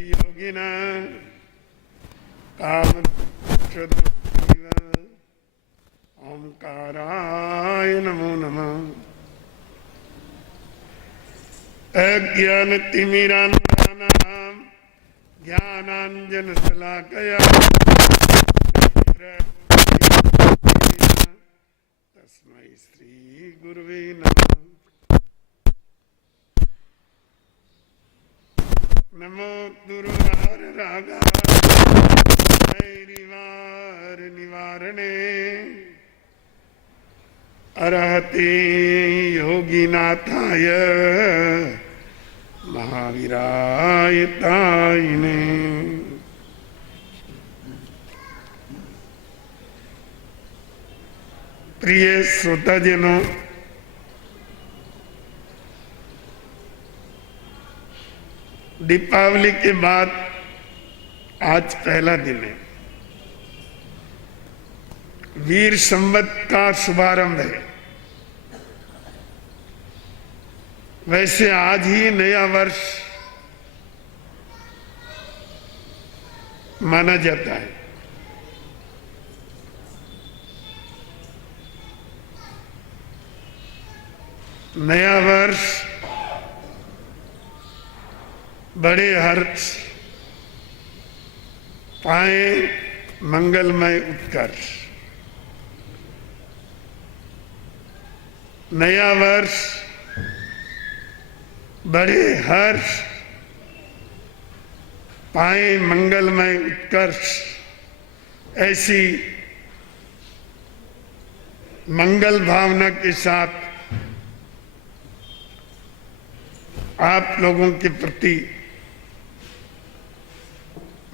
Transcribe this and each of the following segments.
योगिना काम ओंकाराय नमो नमः। अज्ञानतिमिरान्धकानां ज्ञानाञ्जनशलाकया तस्मै श्री गुरुवे नमः। नमो दुर्वार रागारिवार निवारणे अरहते योगिनाथाय महावीराय ताइने। प्रिय श्रोताजनों, दीपावली के बाद आज पहला दिन है। वीर संवत का शुभारंभ है। वैसे आज ही नया वर्ष माना जाता है। नया वर्ष बड़े हर्ष पाए मंगलमय उत्कर्ष। नया वर्ष बड़े हर्ष पाए मंगलमय उत्कर्ष। ऐसी मंगल भावना के साथ आप लोगों के प्रति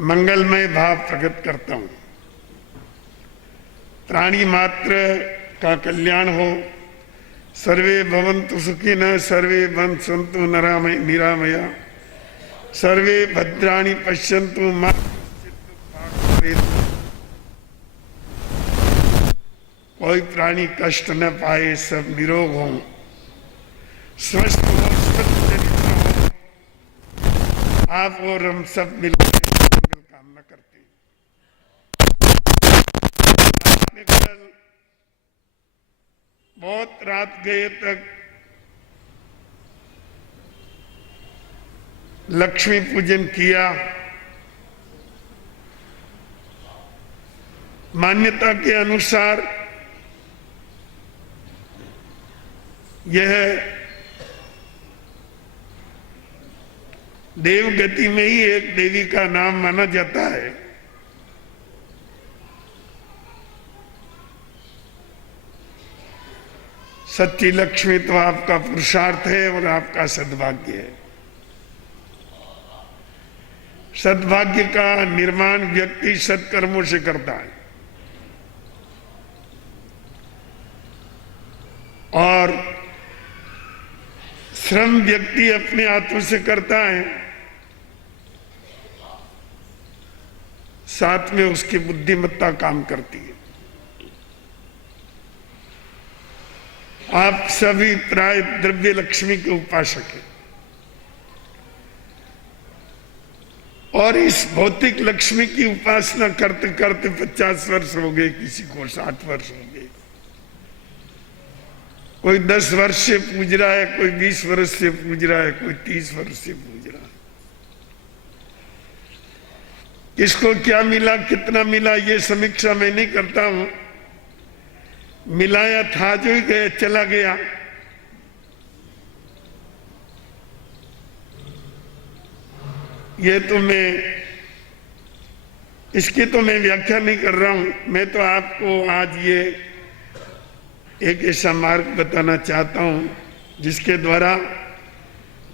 मंगलमय भाव प्रकट करता हूं। प्राणी मात्र का कल्याण हो। सर्वे भवन्तु सुखिनः, सर्वे सन्तु निरामया, सर्वे भद्राणि पश्यन्तु मा कश्चित्। कोई प्राणी कष्ट न पाए, सब निरोग हो, स्वस्थ हो, स्वस्थ चरित्र हो। आप और हम सब मिलकर मंगल कामना करते हैं। आपने कल बहुत रात गए तक लक्ष्मी पूजन किया। मान्यता के अनुसार यह देवगति में ही एक देवी का नाम माना जाता है। सच्ची लक्ष्मी तो आपका पुरुषार्थ है और आपका सद्भाग्य है। सद्भाग्य का निर्माण व्यक्ति सत्कर्मों से करता है और श्रम व्यक्ति अपने हाथों से करता है। साथ में उसकी बुद्धिमत्ता काम करती है। आप सभी प्राय द्रव्य लक्ष्मी के उपासक हैं और इस भौतिक लक्ष्मी की उपासना करते करते 50 वर्ष हो गए, किसी को 60 वर्ष हो गए, कोई 10 वर्ष से पूज रहा है, कोई 20 वर्ष से पूज रहा है, कोई 30 वर्ष से पूज रहा है। किसको क्या मिला, कितना मिला, ये समीक्षा मैं नहीं करता हूं। मिलाया था जो ही गया, चला गया। ये तो इसकी तो मैं व्याख्या नहीं कर रहा हूं। मैं तो आपको आज ये एक ऐसा मार्ग बताना चाहता हूं जिसके द्वारा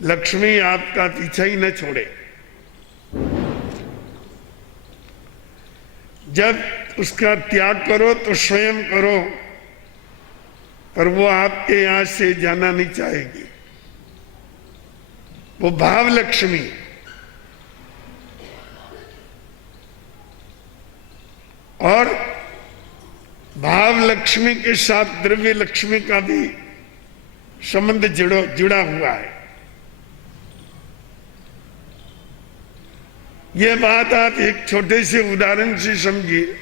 लक्ष्मी आपका पीछा ही न छोड़े। जब उसका त्याग करो तो स्वयं करो, पर वो आपके यहां से जाना नहीं चाहेगी। वो भाव लक्ष्मी, और भाव लक्ष्मी के साथ द्रव्य लक्ष्मी का भी संबंध जुड़ा हुआ है। ये बात आप एक छोटे से उदाहरण से समझिए।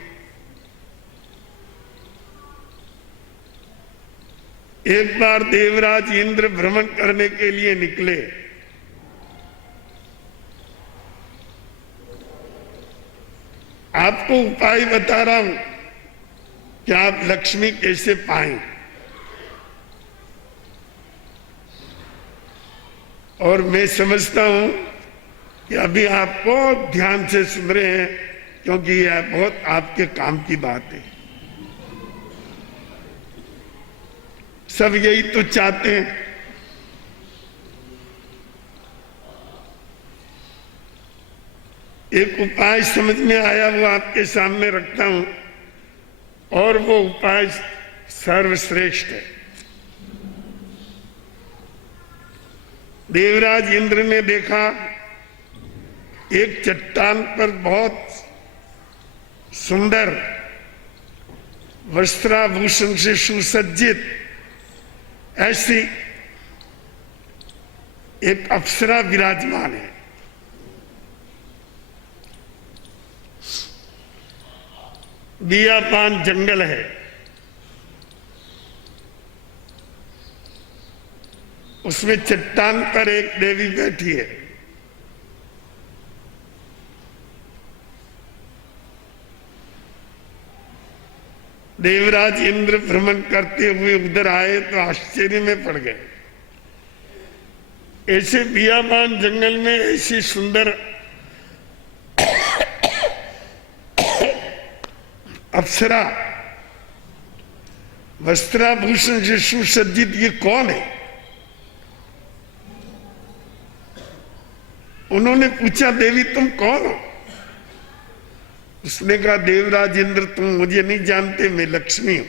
एक बार देवराज इंद्र भ्रमण करने के लिए निकले। आपको उपाय बता रहा हूं कि आप लक्ष्मी कैसे पाएं। और मैं समझता हूं कि अभी आपको ध्यान से सुन रहे हैं, क्योंकि यह बहुत आपके काम की बात है। सब यही तो चाहते हैं। एक उपाय समझ में आया, वो आपके सामने रखता हूं, और वो उपाय सर्वश्रेष्ठ है। देवराज इंद्र ने देखा एक चट्टान पर बहुत सुंदर वस्त्राभूषण से सुसज्जित ऐसी एक अप्सरा विराजमान है। बियाबान जंगल है, उसमें चट्टान पर एक देवी बैठी है। देवराज इंद्र भ्रमण करते हुए उधर आए तो आश्चर्य में पड़ गए। ऐसे बियाबान जंगल में ऐसी सुंदर अप्सरा वस्त्राभूषण से सुसज्जित, ये कौन है? उन्होंने पूछा, देवी तुम कौन हो? उसने कहा, देवराज इंद्र तुम मुझे नहीं जानते, मैं लक्ष्मी हूं।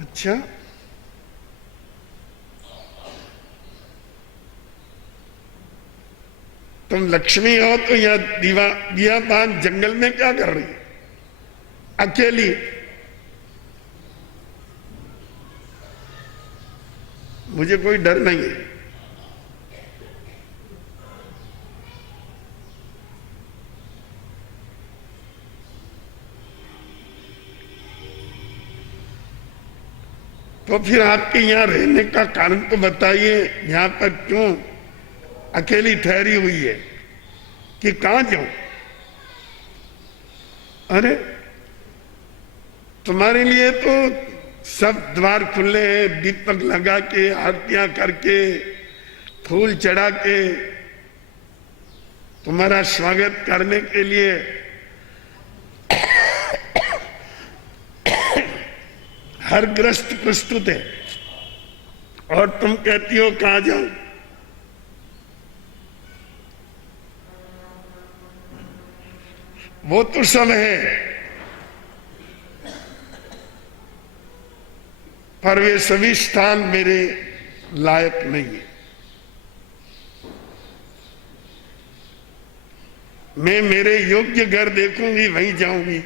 अच्छा, तुम लक्ष्मी हो तो यह बियाबान जंगल में क्या कर रही है अकेली? मुझे कोई डर नहीं है। तो फिर आपके यहां रहने का कारण तो बताइए, यहां पर क्यों अकेली ठहरी हुई है, कि कहां जाऊं? अरे तुम्हारे लिए तो सब द्वार खुले हैं, दीपक लगा के, आरतियां करके, फूल चढ़ा के तुम्हारा स्वागत करने के लिए हर ग्रस्त प्रस्तुत है। और तुम कहती हो कहां जाऊं? वो तो सब है, पर वे सभी स्थान मेरे लायक नहीं है। मैं मेरे योग्य घर देखूंगी, वहीं जाऊंगी।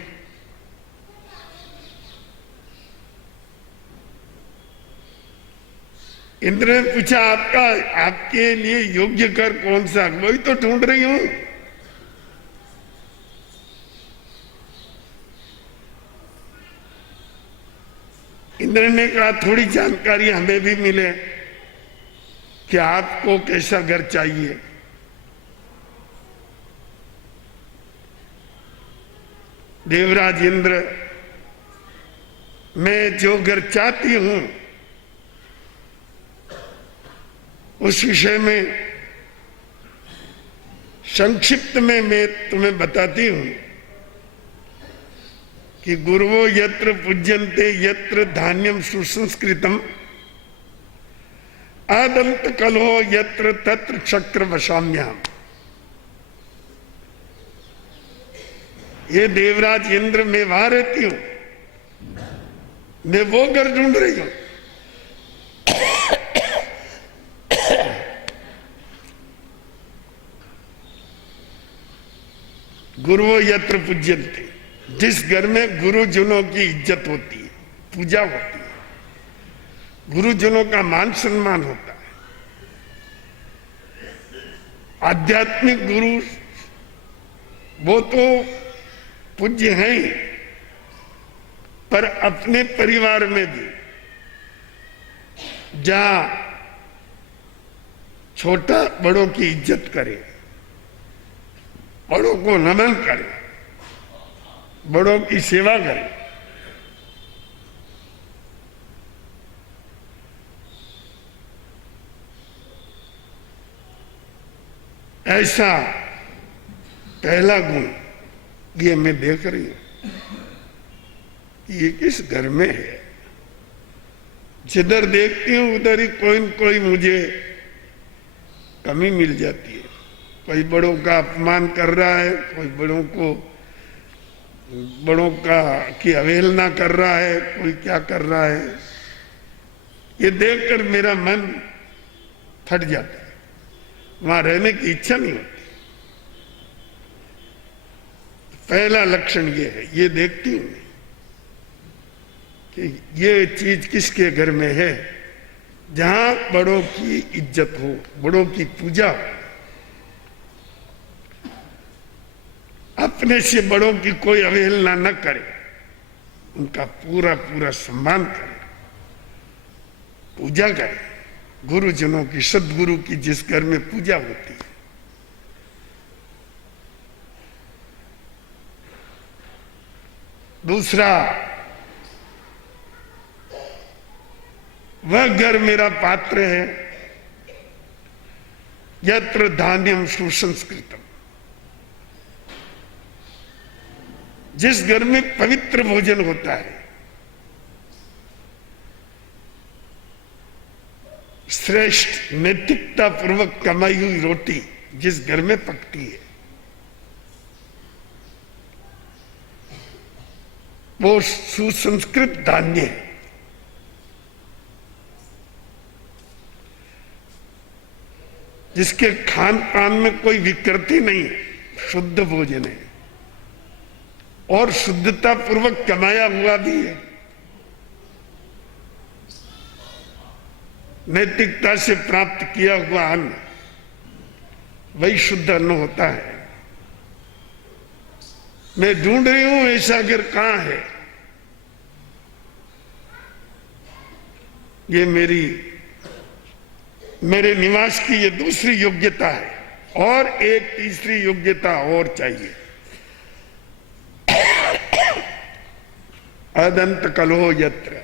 इंद्र ने पूछा, आपके लिए योग्य घर कौन सा? वही तो ढूंढ रही हूं। इंद्र ने कहा, थोड़ी जानकारी हमें भी मिले कि आपको कैसा घर चाहिए। देवराज इंद्र, मैं जो घर चाहती हूं उस विषय में संक्षिप्त में मैं तुम्हें बताती हूं कि गुरुवो यत्र पूज्यन्ते यत्र धान्यम सुसंस्कृतम आदंत कलो यत्र तत्र चक्र वशाम्याम। ये देवराज इंद्र, मैं वहां रहती हूं, मैं वो घर ढूंढ रही हूं। गुरुवो यत्र पूज्यन्ते, जिस घर में गुरुजनों की इज्जत होती है, पूजा होती है, गुरुजनों का मान सम्मान होता है, आध्यात्मिक गुरु वो तो पूज्य हैं, पर अपने परिवार में भी जहां छोटा बड़ों की इज्जत करे, बड़ों को नमन करे, बड़ों की सेवा करे, ऐसा पहला गुण ये मैं देख रही हूं कि ये किस घर में है। जिधर देखती हूं उधर ही कोई न कोई मुझे कमी मिल जाती है। कोई बड़ों का अपमान कर रहा है, कोई बड़ों की अवहेलना कर रहा है, कोई क्या कर रहा है। ये देखकर मेरा मन फट जाता है, वहां रहने की इच्छा नहीं होती। पहला लक्षण ये है, ये देखती हूं कि ये चीज किसके घर में है, जहां बड़ों की इज्जत हो, बड़ों की पूजा हो, अपने से बड़ों की कोई अवहेलना न करे, उनका पूरा पूरा सम्मान करे, पूजा करे। गुरुजनों की, सदगुरु की जिस घर में पूजा होती है, दूसरा, वह घर मेरा पात्र है यत्र धान्यम सुसंस्कृतम, जिस घर में पवित्र भोजन होता है, श्रेष्ठ नैतिकता पूर्वक कमाई हुई रोटी जिस घर में पकती है, वो सुसंस्कृत धान्य है। जिसके खान पान में कोई विकृति नहीं है, शुद्ध भोजन है और शुद्धता पूर्वक कमाया हुआ भी है। नैतिकता से प्राप्त किया हुआ अन्न वही शुद्ध अन्न होता है। मैं ढूंढ रही हूं ऐसा घर कहां है। ये मेरे निवास की ये दूसरी योग्यता है और एक तीसरी योग्यता और चाहिए। अदंत कलहो यत्र,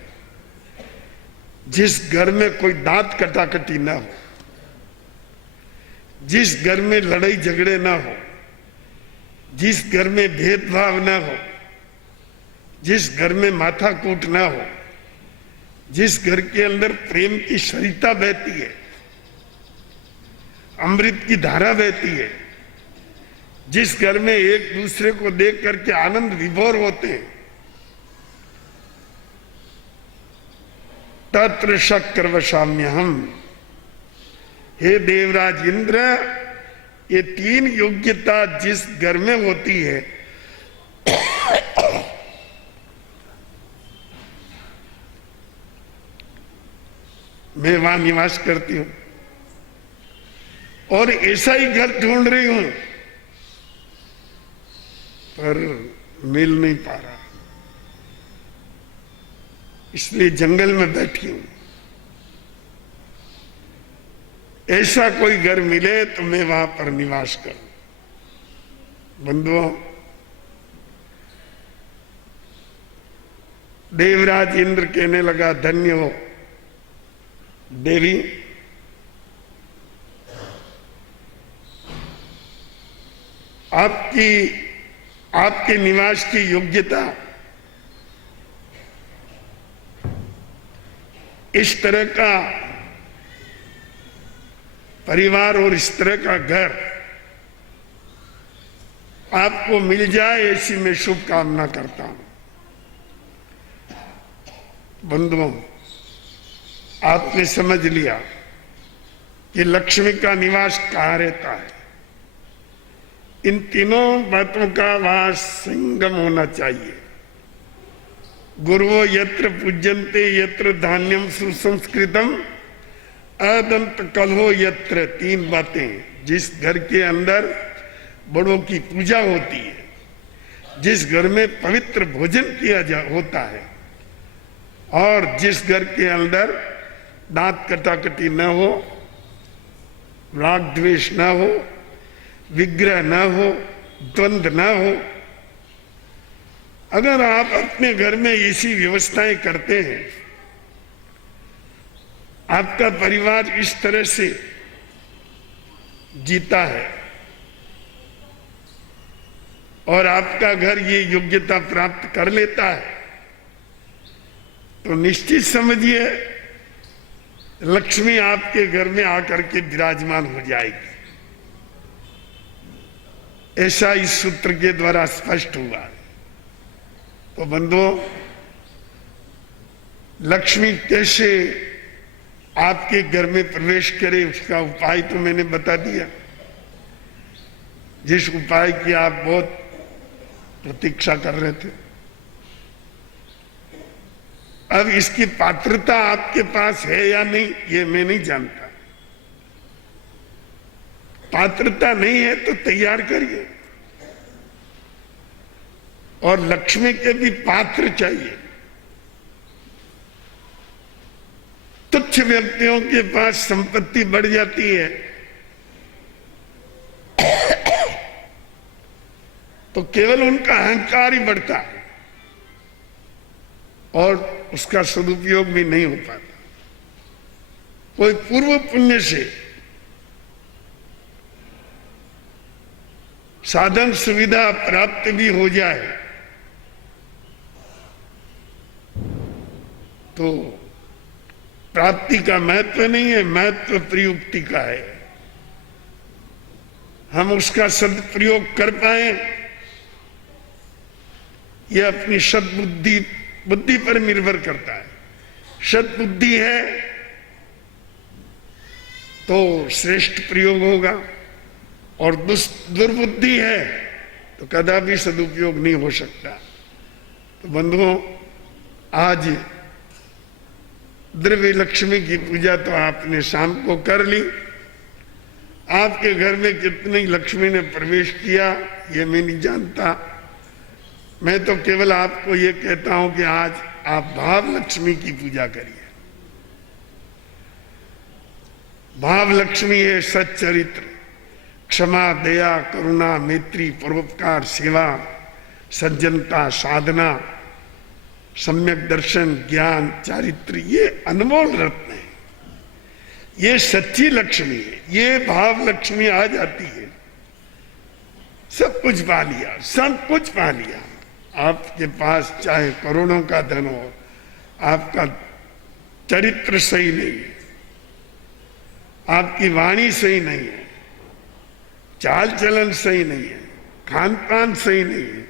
जिस घर में कोई दांत कटाकटी ना हो, जिस घर में लड़ाई झगड़े ना हो, जिस घर में भेदभाव ना हो, जिस घर में माथाकूट ना हो, जिस घर के अंदर प्रेम की सरिता बहती है, अमृत की धारा बहती है, जिस घर में एक दूसरे को देख करके आनंद विभोर होते हैं, तत्र शक्रवशाम्यहम्। हे देवराज इंद्र, ये तीन योग्यता जिस घर में होती है, मैं वहां निवास करती हूं और ऐसा ही घर ढूंढ रही हूं, पर मिल नहीं पा रहा, इसलिए जंगल में बैठी हूं। ऐसा कोई घर मिले तो मैं वहां पर निवास करूं। बंधुओं, देवराज इंद्र कहने लगा, धन्य हो देवी, आपके निवास की योग्यता इस तरह का परिवार और इस तरह का घर आपको मिल जाए, ऐसी मैं शुभकामना करता हूं। बंधुओं, आपने समझ लिया कि लक्ष्मी का निवास कहां रहता है। इन तीनों बातों का वहां संगम होना चाहिए। गुरुवो यत्र पूज्यन्ते यत्र धान्यम सुसंस्कृतम, अदंत कलहो यत्र, तीन बातें जिस घर के अंदर बड़ों की पूजा होती है, जिस घर में पवित्र भोजन किया होता है, और जिस घर के अंदर दांत कटाकटी न हो, राग द्वेष न हो, विग्रह न हो, द्वंद्व न हो, अगर आप अपने घर में ऐसी व्यवस्थाएं करते हैं, आपका परिवार इस तरह से जीता है और आपका घर ये योग्यता प्राप्त कर लेता है, तो निश्चित समझिए लक्ष्मी आपके घर में आकर के विराजमान हो जाएगी। ऐसा इस सूत्र के द्वारा स्पष्ट हुआ। तो बंधुओं, लक्ष्मी कैसे आपके घर में प्रवेश करे उसका उपाय तो मैंने बता दिया, जिस उपाय की आप बहुत प्रतीक्षा कर रहे थे। अब इसकी पात्रता आपके पास है या नहीं ये मैं नहीं जानता। पात्रता नहीं है तो तैयार करिए, और लक्ष्मी के भी पात्र चाहिए। तुच्छ व्यक्तियों के पास संपत्ति बढ़ जाती है तो केवल उनका अहंकार ही बढ़ता है और उसका सदुपयोग भी नहीं हो पाता। कोई पूर्व पुण्य से साधन सुविधा प्राप्त भी हो जाए तो प्राप्ति का महत्व नहीं है, महत्व प्रयुक्ति का है। हम उसका सदप्रयोग कर पाए, यह अपनी बुद्धि पर निर्भर करता है। सद्बुद्धि है तो श्रेष्ठ प्रयोग होगा, और दुर्बुद्धि है तो कदापि सदुपयोग नहीं हो सकता। तो बंधुओं, आज द्रव्य लक्ष्मी की पूजा तो आपने शाम को कर ली। आपके घर में कितनी लक्ष्मी ने प्रवेश किया ये मैं नहीं जानता। मैं तो केवल आपको ये कहता हूं कि आज आप भाव लक्ष्मी की पूजा करिए। भाव लक्ष्मी है सच्चरित्र, क्षमा, दया, करुणा, मैत्री, परोपकार, सेवा, सज्जनता, साधना, सम्यक दर्शन, ज्ञान, चारित्र, ये अनमोल रत्न है। ये सच्ची लक्ष्मी है। ये भाव लक्ष्मी आ जाती है, सब कुछ पा लिया, सब कुछ पा लिया। आपके पास चाहे करोड़ों का धन हो, आपका चरित्र सही नहीं है, आपकी वाणी सही नहीं है, चाल चलन सही नहीं है, खान पान सही नहीं है,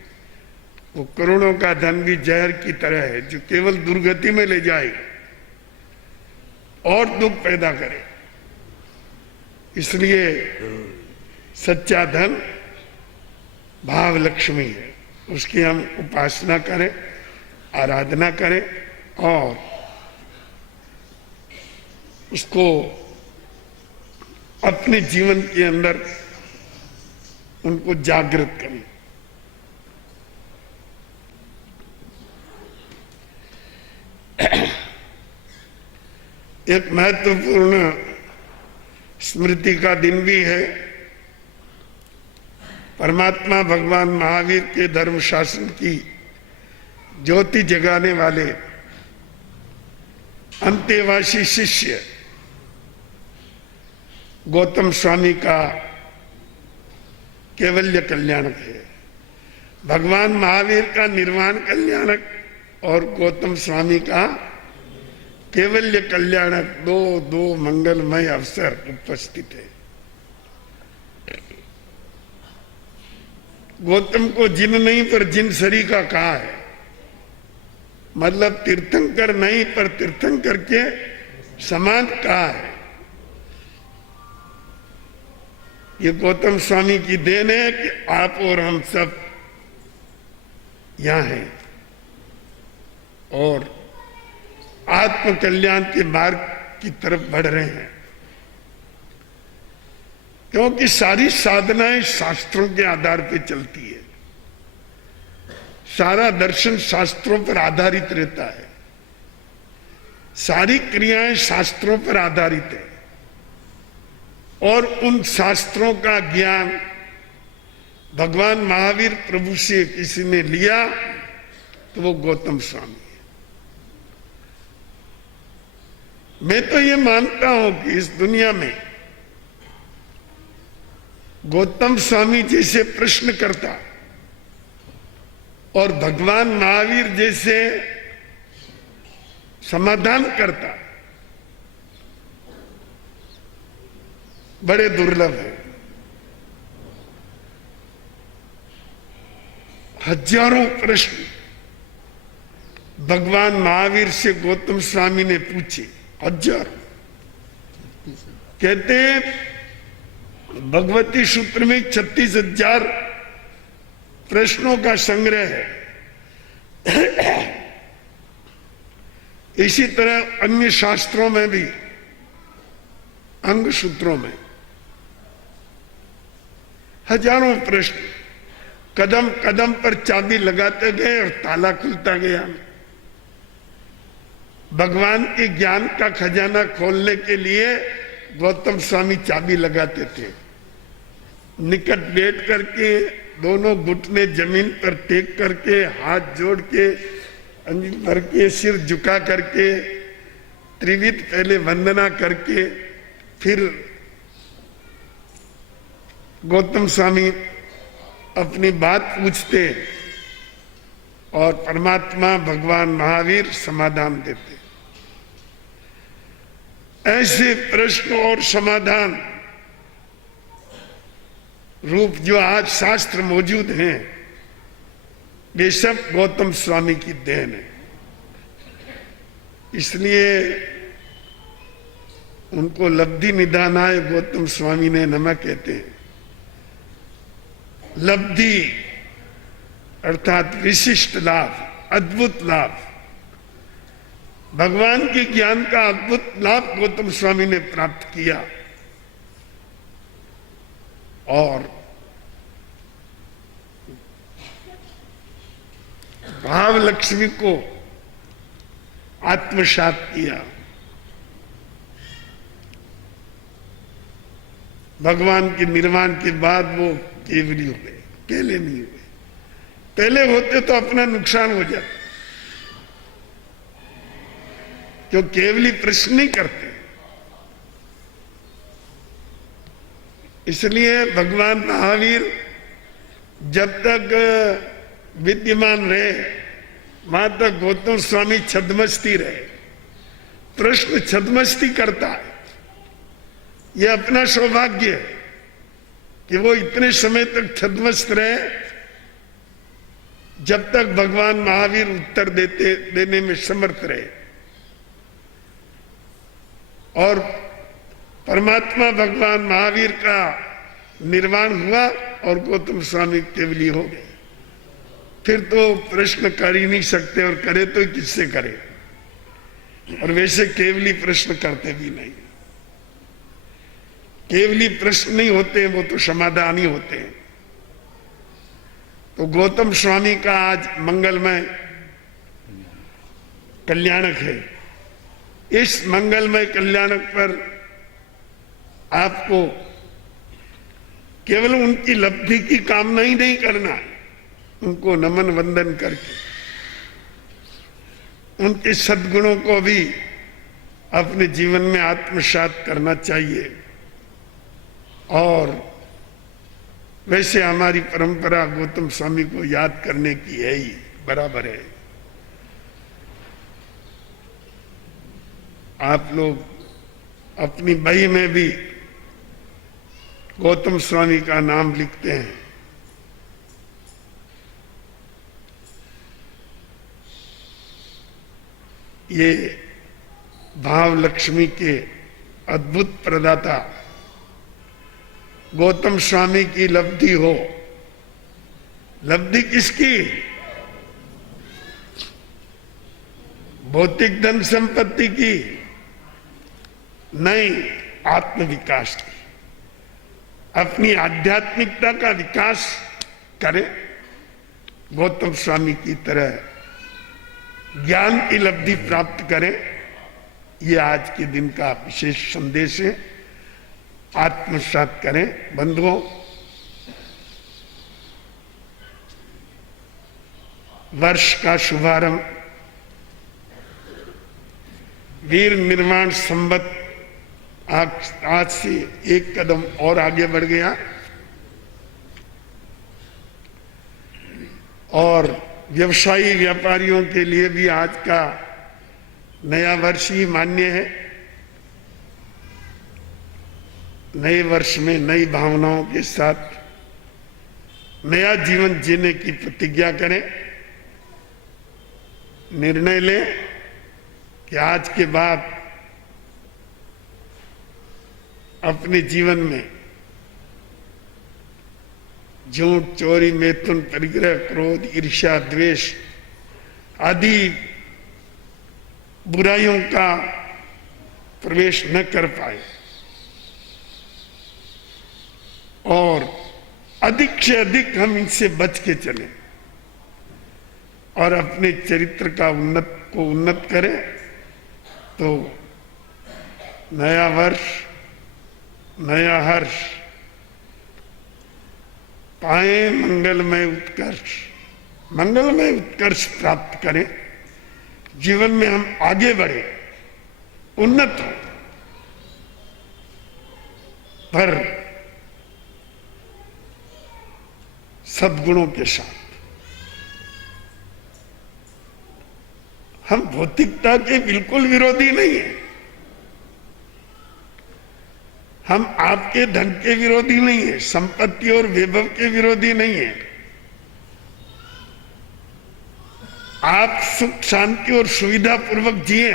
वो करोड़ों का धन भी जहर की तरह है जो केवल दुर्गति में ले जाएगा और दुख पैदा करे। इसलिए सच्चा धन भाव लक्ष्मी है, उसकी हम उपासना करें, आराधना करें और उसको अपने जीवन के अंदर उनको जागृत करें। एक महत्वपूर्ण स्मृति का दिन भी है। परमात्मा भगवान महावीर के धर्म शासन की ज्योति जगाने वाले अंतेवासी शिष्य गौतम स्वामी का कैवल्य कल्याणक है। भगवान महावीर का निर्वाण कल्याणक और गौतम स्वामी का कैवल्य कल्याणक, दो मंगलमय अवसर उपस्थित है। गौतम को जिन नहीं पर जिन सरी का कहा है, मतलब तीर्थंकर नहीं पर तीर्थंकर के समान कहा है। ये गौतम स्वामी की देन है कि आप और हम सब यहां हैं और आत्म कल्याण के मार्ग की तरफ बढ़ रहे हैं। क्योंकि सारी साधनाएं शास्त्रों के आधार पे चलती है, सारा दर्शन शास्त्रों पर आधारित रहता है, सारी क्रियाएं शास्त्रों पर आधारित है। और उन शास्त्रों का ज्ञान भगवान महावीर प्रभु से किसी ने लिया तो वो गौतम स्वामी है। मैं तो ये मानता हूं कि इस दुनिया में गौतम स्वामी जैसे प्रश्न करता और भगवान महावीर जैसे समाधान करता बड़े दुर्लभ है। हजारों प्रश्न भगवान महावीर से गौतम स्वामी ने पूछे, हजारों। कहते भगवती सूत्र में 36,000 प्रश्नों का संग्रह है। इसी तरह अन्य शास्त्रों में भी, अंग सूत्रों में हजारों प्रश्न, कदम कदम पर चाबी लगाते गए और ताला खुलता गया। भगवान के ज्ञान का खजाना खोलने के लिए गौतम स्वामी चाबी लगाते थे। निकट बैठ करके, दोनों घुटने जमीन पर टेक करके, हाथ जोड़ के, अंजलि भर के, सिर झुका करके, त्रिविध पहले वंदना करके, फिर गौतम स्वामी अपनी बात पूछते और परमात्मा भगवान महावीर समाधान देते। ऐसे प्रश्न और समाधान रूप जो आज शास्त्र मौजूद हैं, ये सब गौतम स्वामी की देन है। इसलिए उनको लब्धि निधानाय गौतम स्वामी ने नमः कहते हैं। लब्धि अर्थात विशिष्ट लाभ, अद्भुत लाभ, भगवान के ज्ञान का अद्भुत लाभ गौतम स्वामी ने प्राप्त किया और भाव लक्ष्मी को आत्मसात किया। भगवान के निर्वाण के बाद वो केवली हो गए, केले नहीं हुए। पहले होते तो अपना नुकसान हो जाता, क्यों केवली प्रश्न नहीं करते। इसलिए भगवान महावीर जब तक विद्यमान रहे, वहां तक गौतम स्वामी छद्मस्ती रहे। प्रश्न छद्मस्ती करता है, यह अपना सौभाग्य है कि वो इतने समय तक छद्मस्त रहे जब तक भगवान महावीर उत्तर देने में समर्थ रहे। और परमात्मा भगवान महावीर का निर्वाण हुआ और गौतम स्वामी केवली हो गए। फिर तो प्रश्न कर ही नहीं सकते, और करे तो किससे करे। और वैसे केवली प्रश्न करते भी नहीं। केवली प्रश्न नहीं होते, वो तो समाधान ही होते हैं। तो गौतम स्वामी का आज मंगलमय कल्याणक है। इस मंगलमय कल्याणक पर आपको केवल उनकी लब्धि की कामना ही नहीं करना है, उनको नमन वंदन करके उनके सद्गुणों को भी अपने जीवन में आत्मसात करना चाहिए। और वैसे हमारी परंपरा गौतम स्वामी को याद करने की है ही, बराबर है। आप लोग अपनी बही में भी गौतम स्वामी का नाम लिखते हैं। ये भाव लक्ष्मी के अद्भुत प्रदाता गौतम स्वामी की लब्धि हो। लब्धि किसकी? भौतिक धन संपत्ति की नहीं, आत्मविकास की। अपनी आध्यात्मिकता का विकास करें, गौतम स्वामी की तरह ज्ञान की लब्धि प्राप्त करें। ये आज के दिन का विशेष संदेश है, आत्मसात करें। बंधुओं, वर्ष का शुभारंभ वीर निर्माण संवत आज से एक कदम और आगे बढ़ गया और व्यवसायी व्यापारियों के लिए भी आज का नया वर्ष ही मान्य है। नए वर्ष में नई भावनाओं के साथ नया जीवन जीने की प्रतिज्ञा करें, निर्णय लें कि आज के बाद अपने जीवन में झूठ, चोरी, मैथुन, परिग्रह, क्रोध, ईर्ष्या, द्वेष आदि बुराइयों का प्रवेश न कर पाए और अधिक से अधिक हम इनसे बच के चलें और अपने चरित्र का उन्नत करें। तो नया वर्ष, नया हर्ष पाए, मंगलमय उत्कर्ष प्राप्त करें, जीवन में हम आगे बढ़े, उन्नत हो, पर सद्गुणों के साथ। हम भौतिकता के बिल्कुल विरोधी नहीं है, हम आपके धन के विरोधी नहीं है, संपत्ति और वैभव के विरोधी नहीं है। आप सुख, शांति और सुविधा पूर्वक जिए,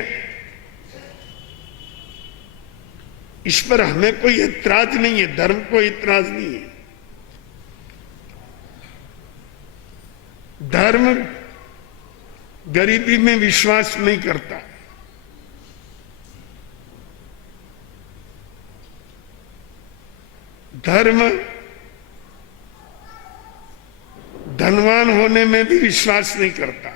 इस पर हमें कोई इतराज नहीं है, धर्म को इतराज नहीं है। धर्म गरीबी में विश्वास नहीं करता, धर्म धनवान होने में भी विश्वास नहीं करता।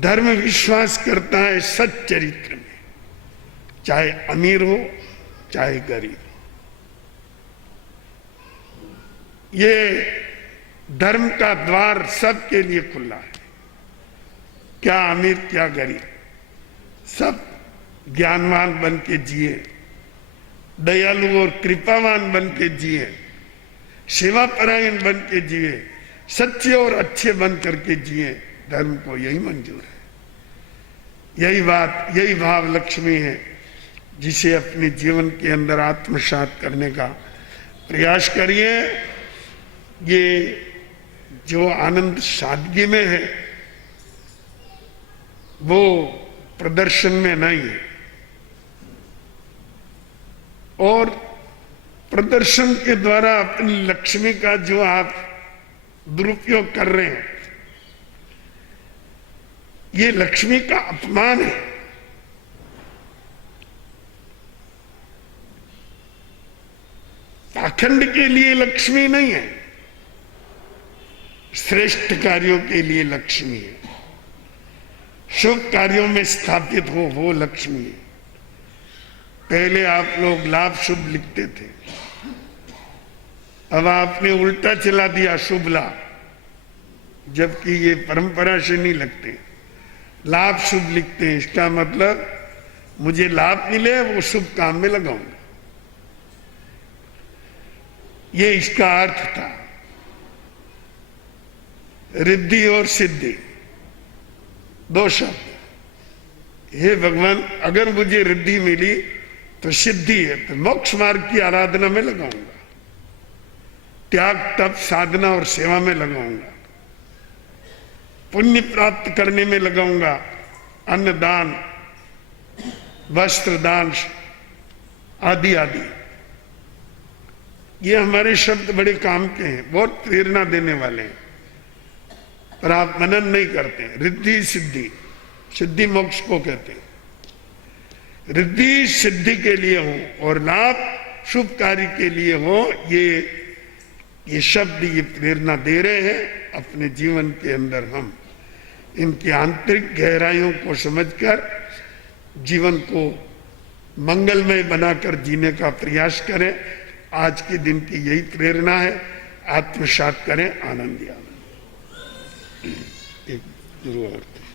धर्म विश्वास करता है सच्चे चरित्र में, चाहे अमीर हो चाहे गरीब हो। ये धर्म का द्वार सबके लिए खुला है, क्या अमीर क्या गरीब, सब ज्ञानवान बन के जिए, दयालु और कृपावान बन के जिए, सेवापरायण बन के जिए, सच्चे और अच्छे बन करके जिए। धर्म को यही मंजूर है। यही भाव लक्ष्मी है जिसे अपने जीवन के अंदर आत्मसात करने का प्रयास करिए। ये जो आनंद सादगी में है वो प्रदर्शन में नहीं है, और प्रदर्शन के द्वारा अपनी लक्ष्मी का जो आप दुरुपयोग कर रहे हैं, ये लक्ष्मी का अपमान है। पाखंड के लिए लक्ष्मी नहीं है, श्रेष्ठ कार्यों के लिए लक्ष्मी है, शुभ कार्यों में स्थापित हो वो लक्ष्मी है। पहले आप लोग लाभ शुभ लिखते थे, अब आपने उल्टा चला दिया शुभ लाभ, जबकि ये परंपरा से नहीं लगते। लाभ शुभ लिखते हैं, इसका मतलब मुझे लाभ मिले वो शुभ काम में लगाऊंगा, ये इसका अर्थ था। रिद्धि और सिद्धि दो शब्द। हे भगवान, अगर मुझे रिद्धि मिली तो सिद्धि है, तो मोक्ष मार्ग की आराधना में लगाऊंगा, त्याग तप साधना और सेवा में लगाऊंगा, पुण्य प्राप्त करने में लगाऊंगा, अन्न दान, वस्त्र दान आदि आदि। ये हमारे शब्द बड़े काम के हैं, बहुत प्रेरणा देने वाले हैं, पर आप मनन नहीं करते। रिद्धि सिद्धि, सिद्धि मोक्ष को कहते हैं। रिद्धि सिद्धि के लिए हो और लाभ शुभ कार्य के लिए हो, ये शब्द ये प्रेरणा दे रहे हैं। अपने जीवन के अंदर हम इनकी आंतरिक गहराइयों को समझकर जीवन को मंगलमय बनाकर जीने का प्रयास करें। आज के दिन की यही प्रेरणा है। आत्मसात करें, आनंद ही आनंद। एक जरूर